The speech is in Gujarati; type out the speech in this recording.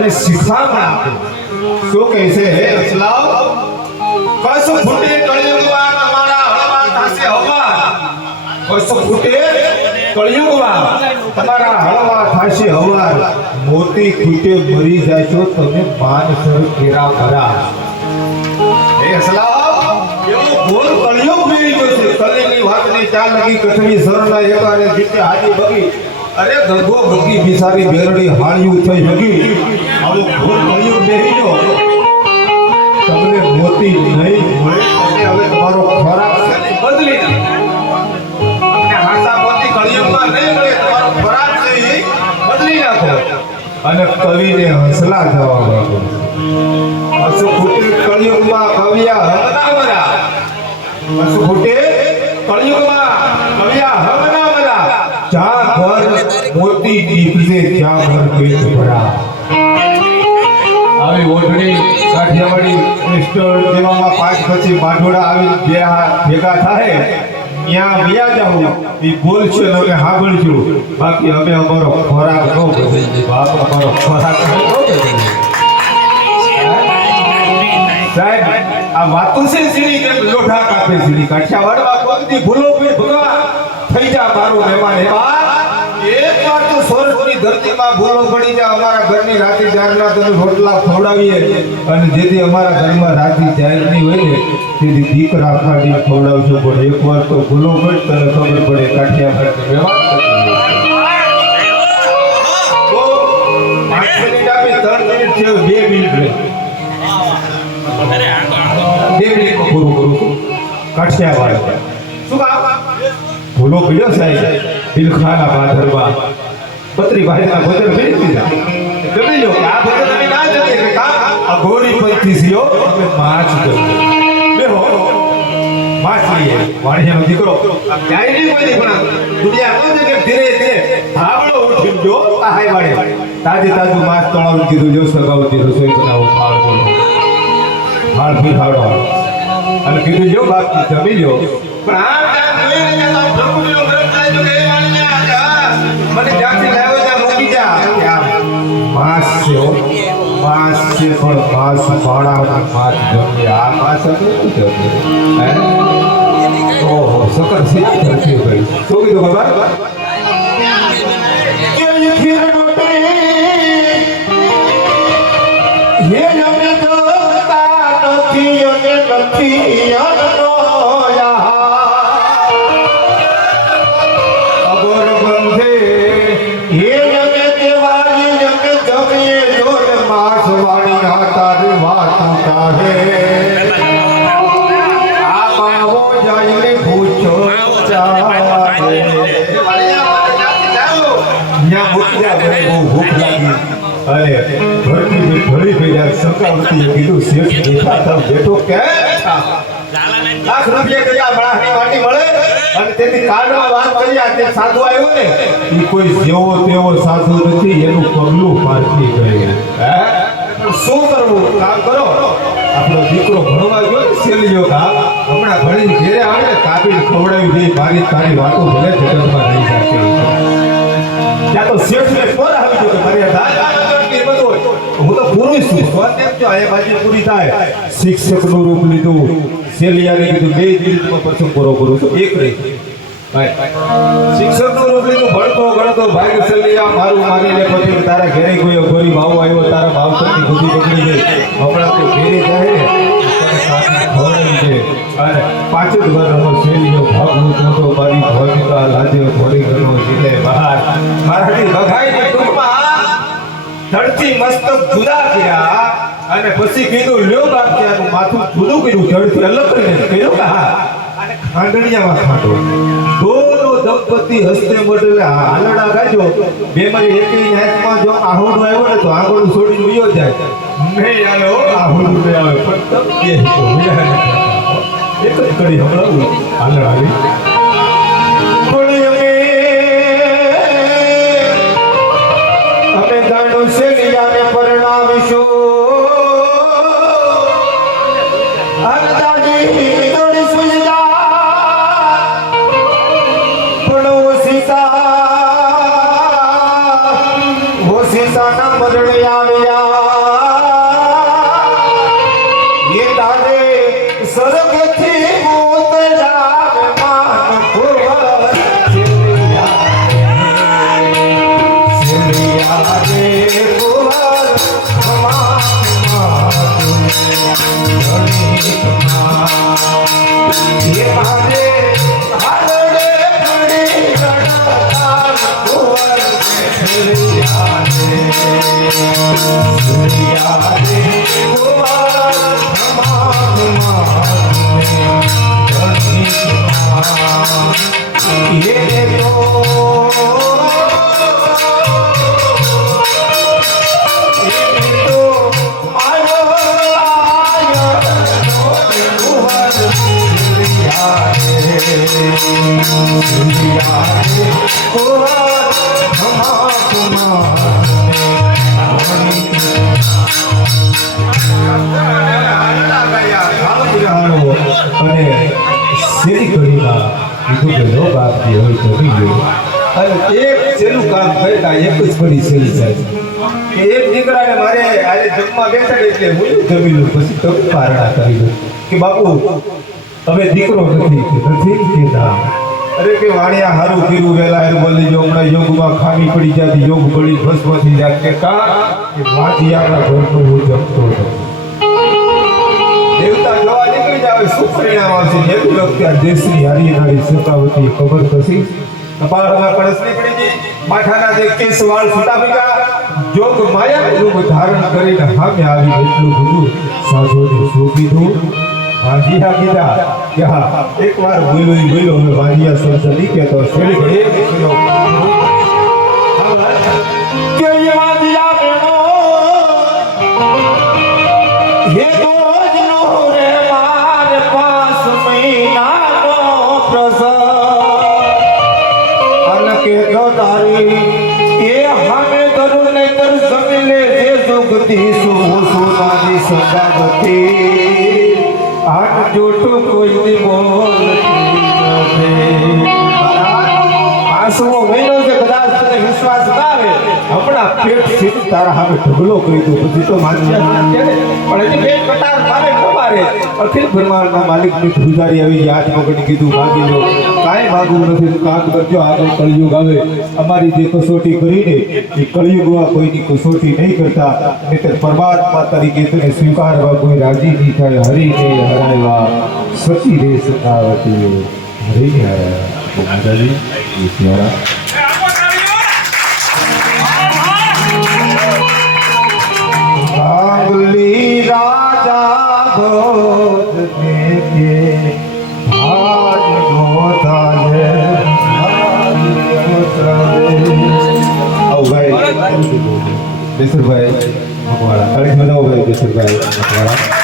અને શીખવામાં આપે. શું કહે છે હે અસલાવ? કસ ફૂટે કળિયુગમાં તમારા હળવા થાશે હવાર. કસ ફૂટે કળિયુગમાં તમારા હળવા થાશે હવાર. મોતી ખૂટે મરી જાય તો તમે માનસર કેરા ભરા. હે અસલાવ, એવો ઘોર કળિયુગ મેળી ગયો છે. કલીની વાતની ચાલ લગી કથળી સરળના એકાને જીતે હાજી બગી. અરે ગગો ગગી બિસારી બેરડી હાળ્યું થઈ હગી. આવો ઘોર કળિયુગ બેહી ગયો. તમને મોતી નહીં મળે અને હવે તમારો ખોરાક બદલી નાખો. અને હાસા મોતી કળિયુગમાં નહીં મળે, તમારો ખોરાક છે એ બદલી નાખો. અને કવિને હસલા જવા માંગો. અસુ ફૂટે કળિયુગમાં કવિયા હમના મરા. અસુ ફૂટે કળિયુગમાં કવિયા હમના મરા. જા ઘર મોતી દીપસે જા ઘર પેટ ભરા. આવી ઓઢણી કાઠિયાવાડી મિસ્ટર જેવામાં પાંચ પછી બાંધોડા આવી ભેગા થાય ત્યાં વ્યા જાઉં એ બોલશો ને અમે સાંભળજો. બાકી અમે અમારો ખોરાક ન બદલીએ. બાપ અમારો ખોરાક ન બદલીએ. સાહેબ આ વાતો છે સીડી કે લોઢા કાપે સીડી. કાઠિયાવાડમાં કોઈથી ભૂલો પી ભગવા થઈ જા મારો મહેમાન. એવા એક વાર તો સ્વર્ગની ધરતીમાં ભૂલો પડી જાય. અમારા ઘરની રાતી જારના તમે રોટલા ખવડાવીએ અને જેથી અમારા ઘરમાં રાતી જારની હોય ને તેથી દીકરા ખાડી ખવડાવજો. પણ એક વાર તો ભૂલો પડી તને ખબર પડે કાઠિયાવાડની વ્યવહાર તો 5 મિનિટ આપી 3 મિનિટ છે 2 મિનિટ રહે. 2 મિનિટ પૂરું કરું કાઠિયાવાડ. શું કામ ભૂલો પડ્યો સાહેબ? બિલખાના બાદરવા પત્રી ભાઈના ભજન ફેરી દીધા. જમી લો કે આ ભજન અમે ના જમીએ કે કામ અઘોરી પંથી સિયો અમે માછ જમીએ. બેહો માછ લઈએ. વાણિયાનો દીકરો જાય નહીં કોઈ પણ દુનિયા નો છે કે ધીરે ધીરે ધાબળો ઉઠી જો આ હાઈ વાડે તાજે તાજું માછ તળાવી દીધું. જો સગાવતી રસોઈ બનાવો થાળ બોલો થાળ પીહાડો અને કીધું જો બાપજી જમી લ્યો. પણ આ કામ જોઈને કે તો પ્રભુનો વ્રત થાય તો કે વાણિયા મને જ્યાંથી લાવ્યો ત્યાં મૂકી જા. માસ છે માસ છે પણ માસ ભાડા માસ જમે. આ માસ હતું હે ઓહો સકર સી ધરતી ગઈ. શું કીધું ખબર? કે ખીર રોટલી હે અમે તો નથી અને નથી અનનો બેઠો કે લાખ રૂપિયા કયા બળાની વાટી મળે અને તેથી કાર્ડમાં વાત કર્યા તે સાધુ આવ્યો ને એ કોઈ જેવો તેવો સાધુ નથી. એનું પગલું પારખી ગયું. હે શું કરવું? કામ કરો. આપણો દીકરો ભણવા ગયો ને સેલિયો કામ હમણાં ભણીને ઘેરે આવે ને કાપીને ખવડાવી દે. મારી તારી વાતો ભલે જગતમાં રહી શકે. ત્યાં તો શેઠને કોણ આવી ગયો કે મારી હું તો પુરુષ છું. સ્વાધ્યાય જો આ બાજુ પૂરી થાય. શિક્ષકનું રૂપ લીધું. સેલિયાને કીધું 2 મિનિટમાં પ્રસંગ પૂરો કરું છું. એક રહી શિક્ષકનું રૂપ લીધું. ભણતો ગણતો ભાગ સેલિયા મારું મારીને પછી તારા ઘરે કોઈ અઘોરી ભાવ આવ્યો. તારા ભાવ કરતી બુદ્ધિ પકડી ગઈ. હમણાં તો ઘેરે જાય ને અને 5 જ વર્ષનો સેલિયો ભાગનું તો મારી ભૂમિકા લાજે ભરી ગયો જીલે બહાર મારાથી બગાઈને ટૂંકમાં ધરતી મસ્તક જુદા કર્યા અને પછી કીધું લ્યો બાપ ત્યાંનું માથું જુદું કર્યું. ધરતી અલગ કરીને કહ્યું કે હા અને ખાંડણિયામાં ખાંડો દોનો દંપતી હસ્તે મોટલે હાલડા ગાજો. બેમાંથી એકેય હાથમાં જો આહોડું આવ્યો ને તો આંગળું છોડીને ઉયો જાય. નહીં આવ્યો આહોડું નહીં આવે પણ તપ એક જ કડી હમણાં હાલડ આવી. અમે ગાંડો સેલિયાને પરણાવીશું. સીતાના મરણે આવ્યા અને શેરી ઘડીમાં કીધું કે લો બાપ જે હોય તો થઈ ગયો અને એક શેરું કામ કરતા એક જ ઘડી શેરી જાય કે એક દીકરાને મારે આજે જમવા બેઠા એટલે હું જમી લઉં પછી તો પારણા કરી દઉં કે બાપુ હવે દીકરો નથી કે ના અરે કે વાણિયા હારું કર્યું વેલા એર બોલી જો હમણાં યોગમાં ખામી પડી જાતી યોગ બળી ભસ્મ થઈ જાત કે કા કે વાંચી આપણા ઘરનું હું જમતો હતો દેવતા જોવા નીકળી જાવે શું પરિણામ આવશે જે વ્યક્તિ આ દેશની હારી નારી સતાવતી ખબર પછી કપાળમાં કળશની પડી ગઈ માથાના જે કેસ વાળ છૂટા પીકા જોગ માયા રૂપ ધારણ કરીને સામે આવી એટલું બધું સાધુને શોભીધું ભાંજિયા કીધા કે હા એકવાર બોલ્યો હવે ભાંજિયા શબ્દ લીકે તો શેરી ઘડી નીકળ્યો કે ये भांजिया बेनो ये तो जनो रे मार पास महीना नो प्रसंग अन के जो तारी ये हमें करू ने कर समिले जे सुगति सुनानी सदावती आठ जोटो कोई नी बोलती આસુઓ મહિનો જે કદાચ તને વિશ્વાસ ના આવે હમણાં પેટ સીધું તારા સામે ઢગલો કરી દો પછી તો માન્યા પણ હજી બે કટાર મારે તમારે અખિલ બ્રહ્માંડના માલિકની પૂજારી આવી યાદ મગની કીધું માગી લો કાંઈ માગવું નથી કામ કરજો આગળ કળિયુગ આવે અમારી જે કસોટી કરીને એ કળિયુગમાં કોઈની કસોટી નહીં કરતા નહીંતર પરમાત્મા તરીકે તને સ્વીકારવા કોઈ રાજી નહીં થાય હરિને હરાવ્યા સતી રે સતાવતી હરિને હરાવ્યા માતાજી आंगली राजा भोज के आज होता है आओ भाई बेसर भाई मकवाड़ा अरे बताओ भाई बेसर भाई मकवाड़ा